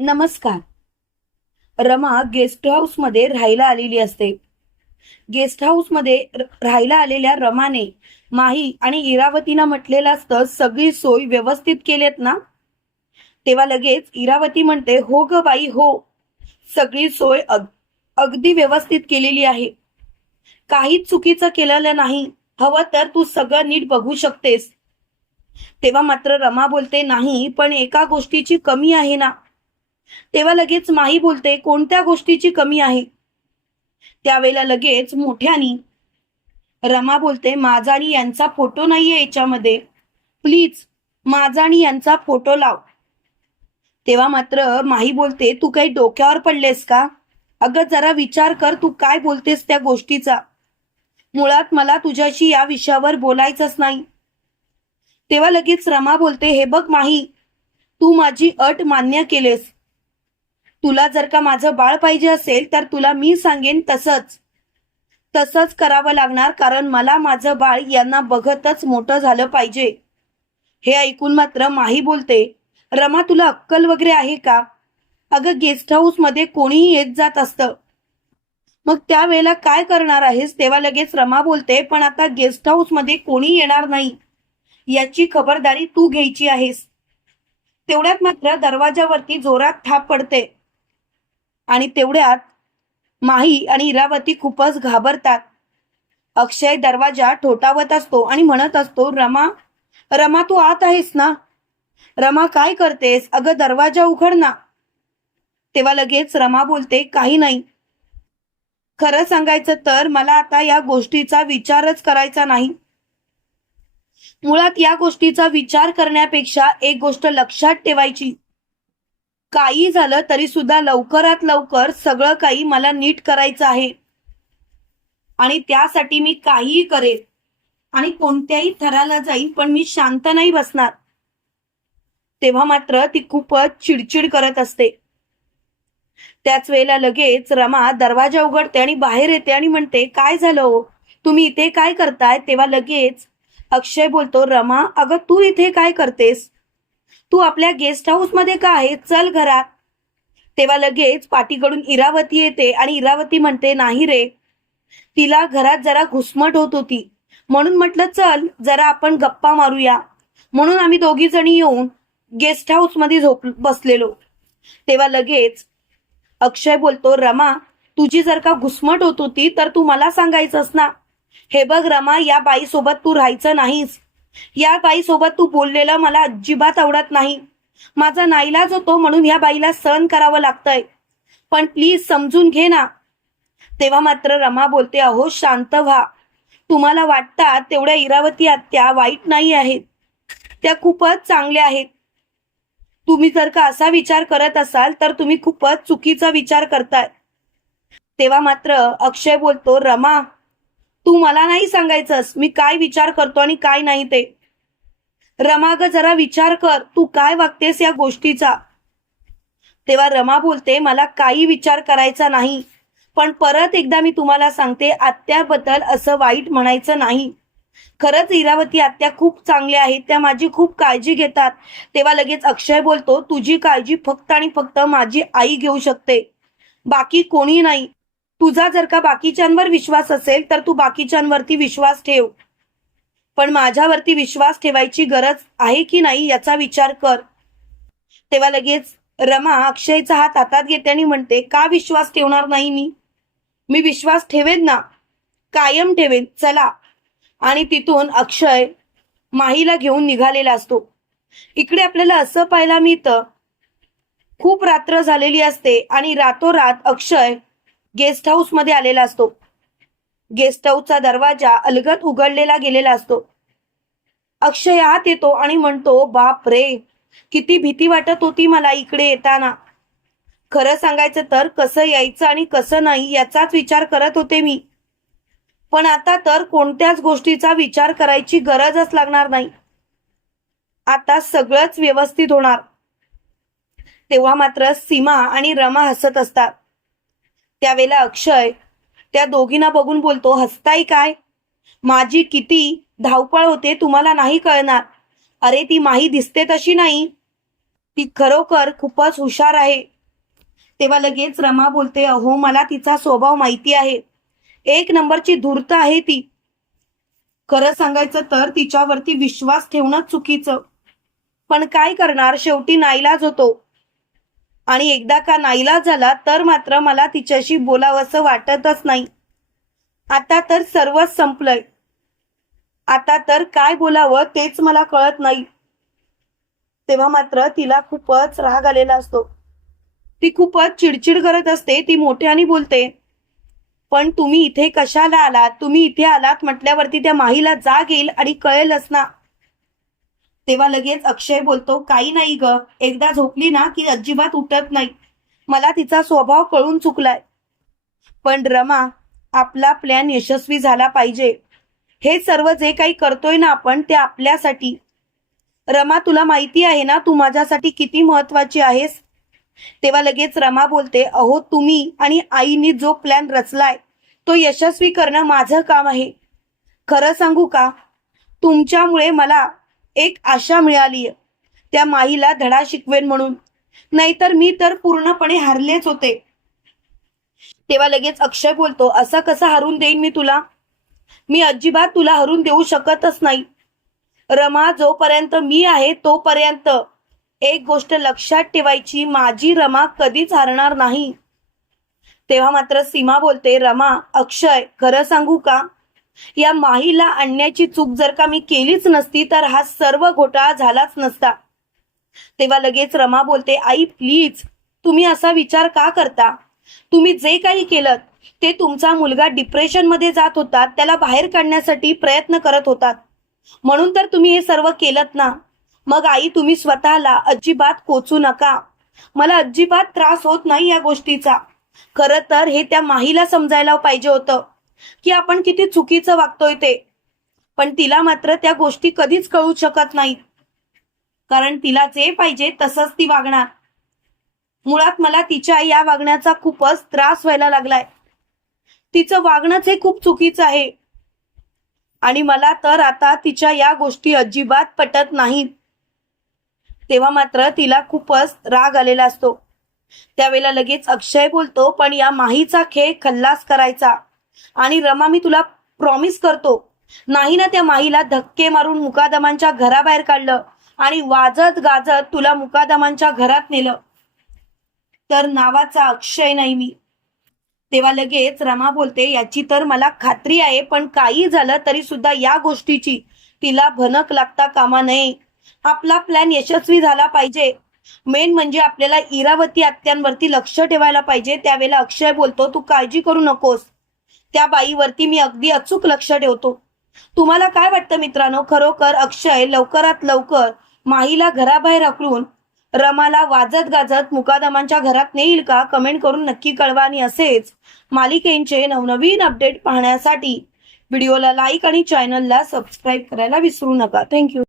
नमस्कार. रमा गेस्ट हाऊसमध्ये राहायला आलेली असते. गेस्ट हाऊसमध्ये राहायला आलेल्या रमाने माही आणि इरावतीला म्हटलेलं असतं सगळी सोय व्यवस्थित केलेत ना? तेव्हा लगेच इरावती म्हणते हो ग बाई हो. सगळी सोय अग- अगदी व्यवस्थित केलेली आहे. काहीच चुकीचं केलेलं नाही. हवं तर तू सगळं नीट बघू शकतेस. तेव्हा मात्र रमा बोलते नाही पण एका गोष्टीची कमी आहे ना. तेव्हा लगेच माही बोलते कोणत्या गोष्टीची कमी आहे? त्यावेळेला लगेच मोठ्यानी रमा बोलते माझा आणि यांचा फोटो नाहीये याच्यामध्ये. प्लीज माझा आणि यांचा फोटो लाव. तेव्हा मात्र माही बोलते तू काही डोक्यावर पडलेस का? अगं जरा विचार कर तू काय बोलतेस त्या गोष्टीचा? मुळात मला तुझ्याशी या विषयावर बोलायचंच नाही. तेव्हा लगेच रमा बोलते हे बघ माही तू माझी अट मान्य केलेस. तुला जर का माझं बाळ पाहिजे असेल तर तुला मी सांगेन तसंच. तसंच करावं लागणार कारण मला माझं बाळ यांना बघतच मोठं झालं पाहिजे. हे ऐकून मात्र माही बोलते रमा तुला अक्कल वगैरे आहे का? अगं गेस्ट हाऊसमध्ये कोणीही येत जात असतं. मग त्यावेळेला काय करणार आहेस? तेव्हा लगेच रमा बोलते पण आता गेस्ट हाऊसमध्ये कोणी येणार नाही. याची खबरदारी तू घ्यायची आहेस. तेवढ्यात मात्र दरवाजावरती जोरात थाप पडते. आणि तेवढ्यात माही आणि इरावती खूपच घाबरतात. अक्षय दरवाजा ठोठावत असतो आणि म्हणत असतो रमा रमा तू आत आहेस ना? रमा काय करतेस? अगं दरवाजा उघड ना. तेव्हा लगेच रमा बोलते काही नाही. खरं सांगायचं तर मला आता या गोष्टीचा विचारच करायचा नाही. मुळात या गोष्टीचा विचार करण्यापेक्षा एक गोष्ट लक्षात ठेवायची. काही झालं तरी सुद्धा लवकरात लवकर सगळं काही मला नीट करायचं आहे. आणि त्यासाठी मी काहीही करेल आणि कोणत्याही थराला जाईल पण मी शांत नाही बसणार. तेव्हा मात्र ती खूपच चिडचिड करत असते. त्याच वेळेला लगेच रमा दरवाजा उघडते आणि बाहेर येते आणि म्हणते काय झालं हो? तुम्ही इथे काय करताय? तेव्हा लगेच अक्षय बोलतो रमा अगं तू इथे काय करतेस? तू आपल्या गेस्ट हाऊसमध्ये का आहे चल घरात. तेव्हा लगेच पाठीकडून इरावती येते आणि इरावती म्हणते नाही रे. तिला घरात जरा घुसमट होत होती. म्हणून म्हटलं चल जरा आपण गप्पा मारूया. म्हणून आम्ही दोघी जणी येऊन गेस्ट हाऊसमध्ये झोप बसलेलो. तेव्हा लगेच अक्षय बोलतो रमा तुझी जर का घुसमट होत होती तर तू मला सांगायचंस ना. हे बघ रमा या बाईसोबत तू राहायचं नाहीस. या बाईसोबत तू बोललेलं मला अजिबात आवडत नाही. माझा नाईलाज होतो म्हणून या बाईला सहन करावं लागतंय. पण प्लीज समजून घे ना. तेव्हा मात्र रमा बोलते अहो शांत व्हा. तुम्हाला वाटतात तेवढ्या इरावती आत्या वाईट नाही आहेत. त्या खूपच चांगल्या आहेत. तुम्ही जर का असा विचार करत असाल तर तुम्ही खूपच चुकीचा विचार करताय. तेव्हा मात्र अक्षय बोलतो रमा तू मला नाही सांगायचंस. मी काय विचार करतो आणि काय नाही ते. रमा ग जरा विचार कर. तू काय वागतेस या गोष्टीचा? तेव्हा रमा बोलते मला काही विचार करायचा नाही. पण परत एकदा मी तुम्हाला सांगते आत्याबद्दल असं वाईट म्हणायचं नाही. खरंच इरावती आत्या खूप चांगल्या आहेत. त्या माझी खूप काळजी घेतात. तेव्हा लगेच अक्षय बोलतो तुझी काळजी फक्त आणि फक्त माझी आई घेऊ शकते. बाकी कोणी नाही. तुझा जर का बाकीच्यांवर विश्वास असेल तर तू बाकीच्यांवरती विश्वास ठेव. पण माझ्यावरती विश्वास ठेवायची गरज आहे की नाही याचा विचार कर. तेव्हा लगेच रमा अक्षयचा हात हातात घेते आणि म्हणते का विश्वास ठेवणार नाही मी? मी विश्वास ठेवेन ना? कायम ठेवेन चला. आणि तिथून अक्षय माहीला घेऊन निघालेला असतो. इकडे आपल्याला असं पाहायला मिळतं खूप रात्र झालेली असते आणि रातोरात अक्षय गेस्ट हाऊसमध्ये आलेला असतो. गेस्ट हाऊसचा दरवाजा अलगत उघडलेला गेलेला असतो. अक्षय आत येतो आणि म्हणतो बाप रे किती भीती वाटत होती मला इकडे येताना. खरं सांगायचं तर कसं यायचं आणि कसं नाही याचाच विचार करत होते मी. पण आता तर कोणत्याच गोष्टीचा विचार करायची गरजच लागणार नाही. आता सगळंच व्यवस्थित होणार. तेव्हा मात्र सीमा आणि रमा हसत असतात. त्यावेळेला अक्षय त्या दोघींना बघून बोलतो हसताय काय? माझी किती धावपळ होते तुम्हाला नाही कळणार. अरे ती माही दिसते तशी नाही. ती खरोखर खूपच हुशार आहे. तेव्हा लगेच रमा बोलते अहो मला तिचा स्वभाव माहिती आहे. एक नंबरची धूर्त आहे ती. खरं सांगायचं तर तिच्यावरती विश्वास ठेवणं चुकीचं. पण काय करणार? शेवटी नाईलाज होतो. आणि एकदा का नाईला झाला तर मात्र मला तिच्याशी बोलावंसं वाटतच नाही. आता तर सर्वच संपलंय. आता तर काय बोलावं तेच मला कळत नाही. तेव्हा मात्र तिला खूपच राग आलेला असतो. ती खूपच चिडचिड करत असते ती मोठ्याने बोलते पण तुम्ही इथे कशाला आलात? तुम्ही इथे आलात म्हटल्यावरती त्या माहीला जाग येईल आणि कळेलच ना. तेव्हा लगेच अक्षय बोलतो काही नाही ग एकदा झोपली ना की अजिबात उठत नाही. मला तिचा स्वभाव कळून चुकलाय. पण रमा आपला प्लॅन यशस्वी झाला पाहिजे. हे सर्व जे काही करतोय ना आपण ते आपल्यासाठी. रमा तुला माहिती आहे ना तू माझ्यासाठी किती महत्वाची आहेस? तेव्हा लगेच रमा बोलते अहो तुम्ही आणि आईनी जो प्लॅन रचलाय तो यशस्वी करणं माझं काम आहे. खरं सांगू का? तुमच्यामुळे मला एक आशा मिळाली. त्या माईला धडा शिकवेन म्हणून. नाहीतर मी तर पूर्णपणे हरलेच होते. तेव्हा लगेच अक्षय बोलतो असं कसं हरून देईन मी तुला? मी अजिबात तुला हरून देऊ शकतच नाही. रमा जोपर्यंत मी आहे तोपर्यंत. एक गोष्ट लक्षात ठेवायची माझी रमा कधीच हरणार नाही. तेव्हा मात्र सीमा बोलते रमा अक्षय खरं सांगू का? या माहीला आणण्याची चूक जर का मी केलीच नसती तर हा सर्व घोटाळा झालाच नसता. तेव्हा लगेच रमा बोलते आई प्लीज तुम्ही असा विचार का करता? तुम्ही जे काही केलं ते तुमचा मुलगा डिप्रेशनमध्ये जात होता त्याला बाहेर काढण्यासाठी प्रयत्न करत होतात म्हणून तर तुम्ही हे सर्व केलत ना? मग आई तुम्ही स्वतःला अजिबात कोचू नका. मला अजिबात त्रास होत नाही या गोष्टीचा. खरं तर हे त्या माहीला समजायला पाहिजे होतं. की आपण किती चुकीचं वागतोय ते. पण तिला मात्र त्या गोष्टी कधीच कळू शकत नाहीत. कारण तिला जे पाहिजे तसंच ती वागणार. मुळात मला तिच्या या वागण्याचा खूपच त्रास व्हायला लागलाय. तिचं वागणंच हे खूप चुकीचं आहे. आणि मला तर आता तिच्या या गोष्टी अजिबात पटत नाहीत. तेव्हा मात्र तिला खूपच राग आलेला असतो. त्यावेळेला लगेच अक्षय बोलतो पण या माहीचा खेळ खल्लास करायचा. आणि रमा मी तुला प्रॉमिस करतो. नाही ना त्या माईला धक्के मारून मुकादमांच्या घराबाहेर काढलं आणि वाजत गाजत तुला मुकादमांच्या घरात नेलं. तर नावाचा अक्षय नाही मी. तेव्हा लगेच रमा बोलते याची तर मला खात्री आहे पण काही झालं तरी सुद्धा या गोष्टीची. तिला भनक लागता कामा नये. आपला प्लॅन यशस्वी झाला पाहिजे. मेन म्हणजे आपल्याला इरावती आत्यांवरती लक्ष ठेवायला पाहिजे. त्यावेळेला अक्षय बोलतो तू काळजी करू नकोस. त्या बाईवरती मी अगदी अचूक लक्ष ठेवतो. तुम्हाला काय वाटतं मित्रांनो? खरोखर अक्षय लवकरात लवकर माहीला घराबाहेर हकलून रमाला वाजत गाजत मुकादमांच्या घरात नेईल का? कमेंट करून नक्की कळवा आणि असेच मालिकेंचे नवनवीन अपडेट पाहण्यासाठी व्हिडिओला लाईक आणि चॅनलला सबस्क्राईब करायला विसरू नका. थँक्यू